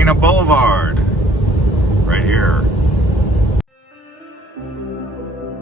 Pasadena Boulevard, right here.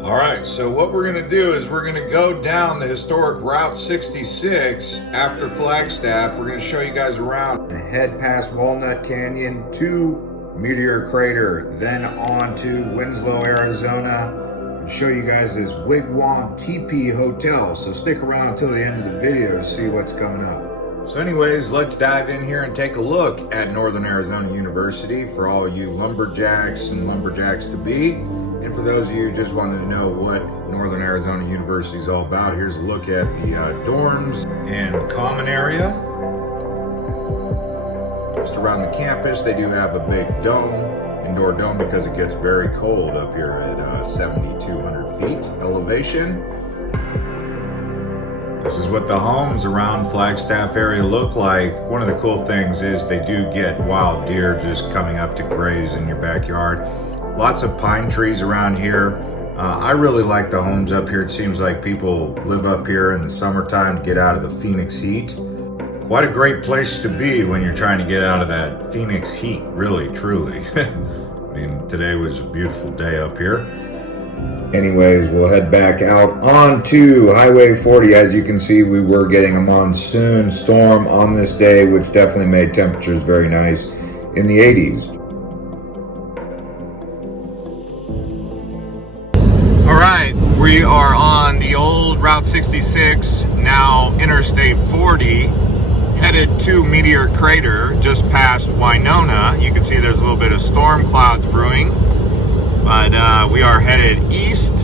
All right, so what we're gonna do is we're gonna go down the historic Route 66 after Flagstaff. We're gonna show you guys around and head past Walnut Canyon to Meteor Crater, then on to Winslow, Arizona, and show you guys this Wigwam Teepee Motel. So stick around until the end of the video to see what's coming up. So anyways, let's dive in here and take a look at Northern Arizona University for all you lumberjacks and lumberjacks to be. And for those of you who just wanted to know what Northern Arizona University is all about, here's a look at the dorms and common area. Just around the campus, they do have a big dome, indoor dome, because it gets very cold up here at 7,200 feet elevation. This is what the homes around Flagstaff area look like. One of the cool things is they do get wild deer just coming up to graze in your backyard. Lots of pine trees around here. I really like the homes up here. It seems like people live up here in the summertime to get out of the Phoenix heat. Quite a great place to be when you're trying to get out of that Phoenix heat, really, truly. I mean, today was a beautiful day up here. Anyways, we'll head back out onto Highway 40. As you can see, we were getting a monsoon storm on this day, which definitely made temperatures very nice in the 80s. We are on the old Route 66, now Interstate 40, headed to Meteor Crater, just past Winona. You can see there's a little bit of storm clouds brewing, but we are headed east,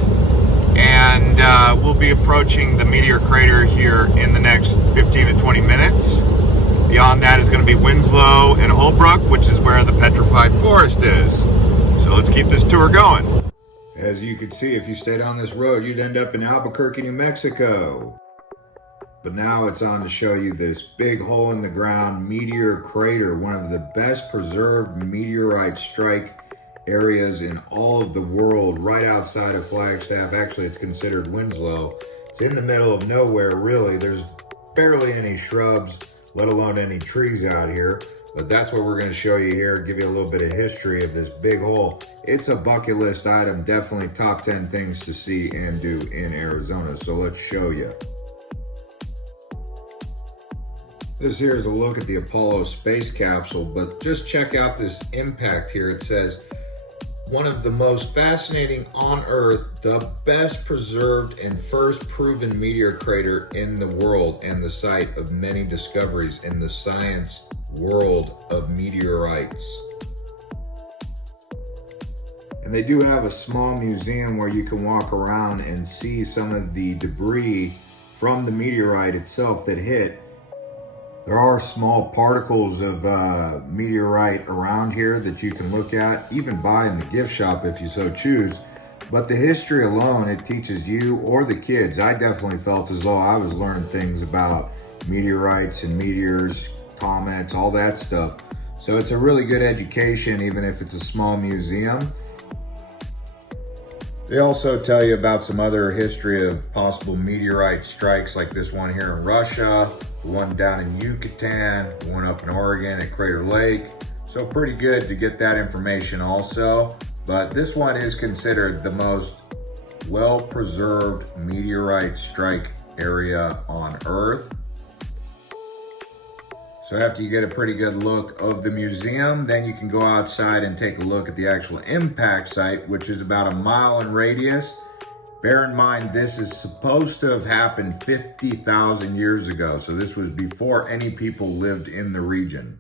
and we'll be approaching the Meteor Crater here in the next 15 to 20 minutes. Beyond that is going to be Winslow and Holbrook, which is where the Petrified Forest is. So let's keep this tour going. As you can see, if you stayed on this road, you'd end up in Albuquerque, New Mexico. But now it's on to show you this big hole in the ground Meteor Crater, one of the best preserved meteorite strike areas in all of the world, right outside of Flagstaff. Actually, it's considered Winslow. It's in the middle of nowhere, really. There's barely any shrubs, let alone any trees out here. But that's what we're going to show you here, give you a little bit of history of this big hole. It's a bucket list item, definitely top 10 things to see and do in Arizona. So let's show you. This here is a look at the Apollo space capsule, but just check out this impact here. It says, one of the most fascinating on Earth, the best preserved and first proven meteor crater in the world, and the site of many discoveries in the science world of meteorites. And they do have a small museum where you can walk around and see some of the debris from the meteorite itself that hit. There are small particles of meteorite around here that you can look at, even buy in the gift shop if you so choose. But the history alone, it teaches you or the kids. I definitely felt as though I was learning things about meteorites and meteors, comets, all that stuff. So it's a really good education, even if it's a small museum. They also tell you about some other history of possible meteorite strikes, like this one here in Russia, the one down in Yucatan, the one up in Oregon at Crater Lake. So pretty good to get that information also. But this one is considered the most well-preserved meteorite strike area on Earth. So after you get a pretty good look of the museum, then you can go outside and take a look at the actual impact site, which is about a mile in radius. Bear in mind, this is supposed to have happened 50,000 years ago. So this was before any people lived in the region.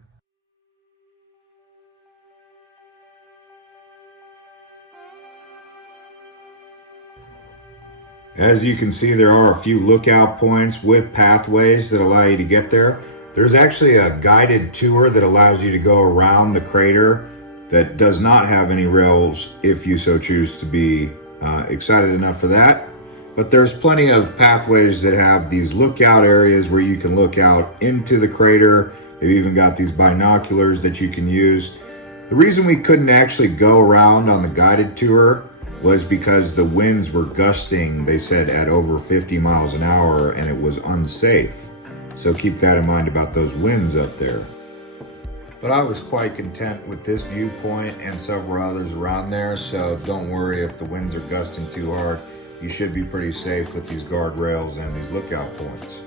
As you can see, there are a few lookout points with pathways that allow you to get there. There's actually a guided tour that allows you to go around the crater that does not have any rails if you so choose to be excited enough for that. But there's plenty of pathways that have these lookout areas where you can look out into the crater. They've even got these binoculars that you can use. The reason we couldn't actually go around on the guided tour was because the winds were gusting, they said, at over 50 miles an hour, and it was unsafe. So keep that in mind about those winds up there. but I was quite content with this viewpoint and several others around there, so don't worry if the winds are gusting too hard. You should be pretty safe with these guardrails and these lookout points.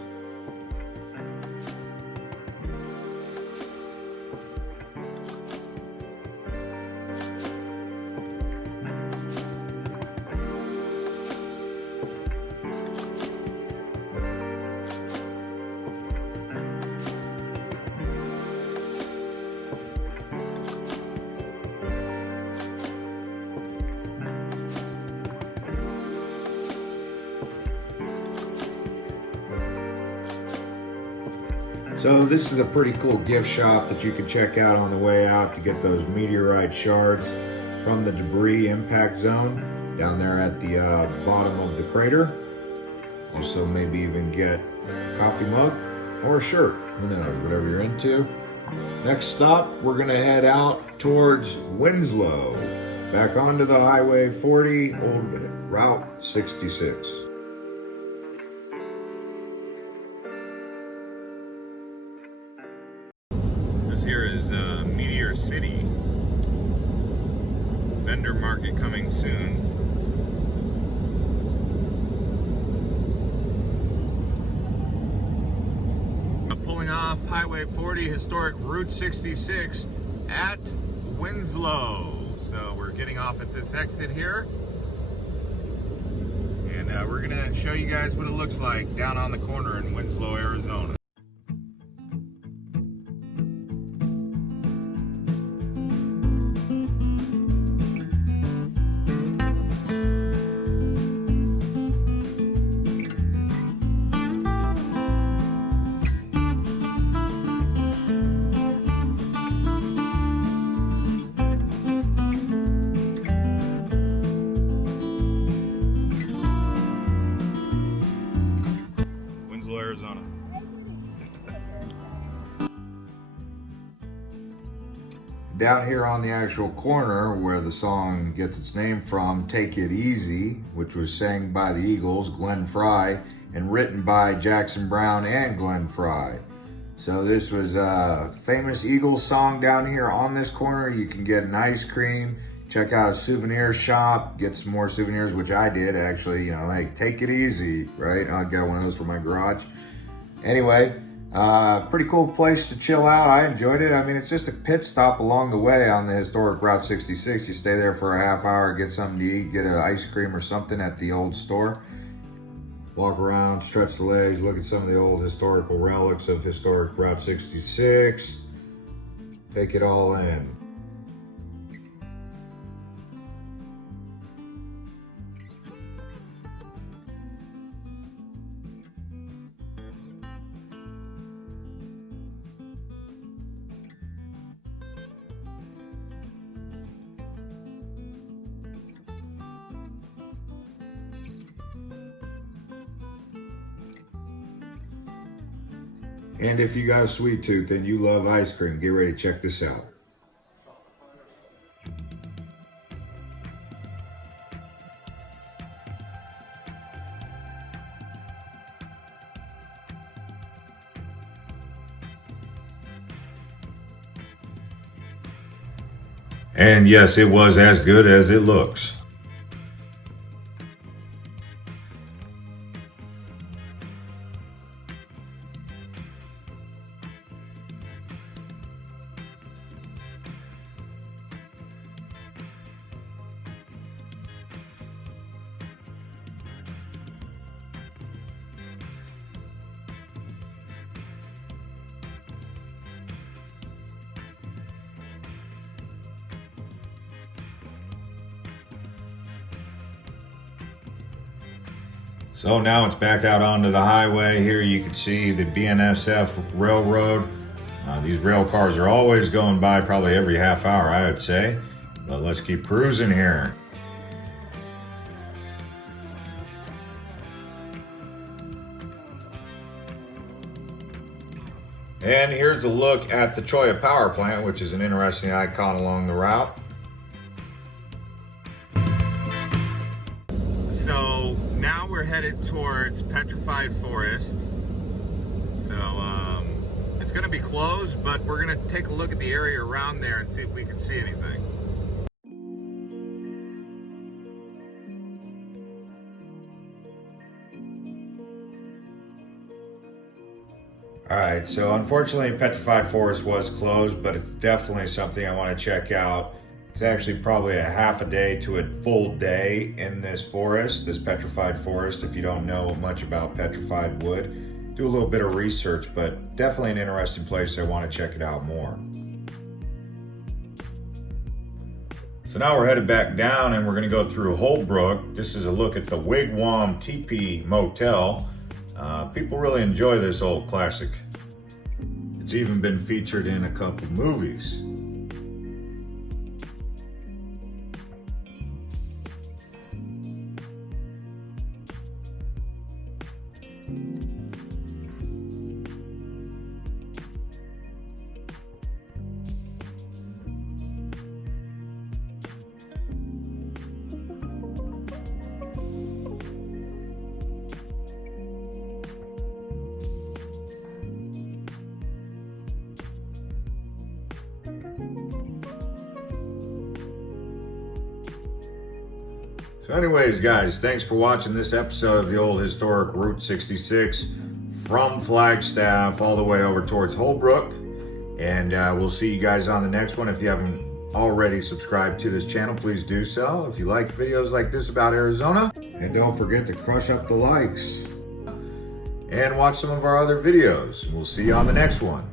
So this is a pretty cool gift shop that you can check out on the way out to get those meteorite shards from the debris impact zone down there at the bottom of the crater. Also maybe even get a coffee mug or a shirt, who knows, whatever you're into. Next stop, we're gonna head out towards Winslow, back onto the Highway 40, old Route 66. Here is Meteor City. Vendor market coming soon. Pulling off Highway 40, historic Route 66 at Winslow. So we're getting off at this exit here. And we're gonna show you guys what it looks like down on the corner in Winslow, Arizona. Arizona. Down here on the actual corner where the song gets its name from, Take It Easy, which was sang by the Eagles, Glenn Frey, and written by Jackson Browne and Glenn Frey. So this was a famous Eagles song down here on this corner. You can get an ice cream, check out a souvenir shop, get some more souvenirs, which I did actually, you know, like take it easy, right? I got one of those for my garage. Anyway, pretty cool place to chill out. I enjoyed it. I mean, it's just a pit stop along the way on the historic Route 66. You stay there for a half hour, get something to eat, get an ice cream or something at the old store. Walk around, stretch the legs, look at some of the old historical relics of historic Route 66. Take it all in. And if you got a sweet tooth and you love ice cream, get ready to check this out. And yes, it was as good as it looks. So now it's back out onto the highway. Here you can see the BNSF Railroad. These rail cars are always going by probably every half hour, I would say. But let's keep cruising here. And here's a look at the Cholla Power Plant, which is an interesting icon along the route. So now we're headed towards Petrified Forest. So It's going to be closed, but we're going to take a look at the area around there and see if we can see anything. All right, so unfortunately Petrified Forest was closed, but it's definitely something I want to check out. It's actually probably a half a day to a full day in this forest, this Petrified Forest. If you don't know much about petrified wood, do a little bit of research, but definitely an interesting place. I want to check it out more. So now we're headed back down and we're going to go through Holbrook. This is a look at the Wigwam Teepee Motel. People really enjoy this old classic. It's even been featured in a couple movies. So anyways, guys, thanks for watching this episode of the old historic Route 66 from Flagstaff all the way over towards Holbrook. And we'll see you guys on the next one. If you haven't already subscribed to this channel, please do so. If you like videos like this about Arizona. And don't forget to crush up the likes. And watch some of our other videos. We'll see you on the next one.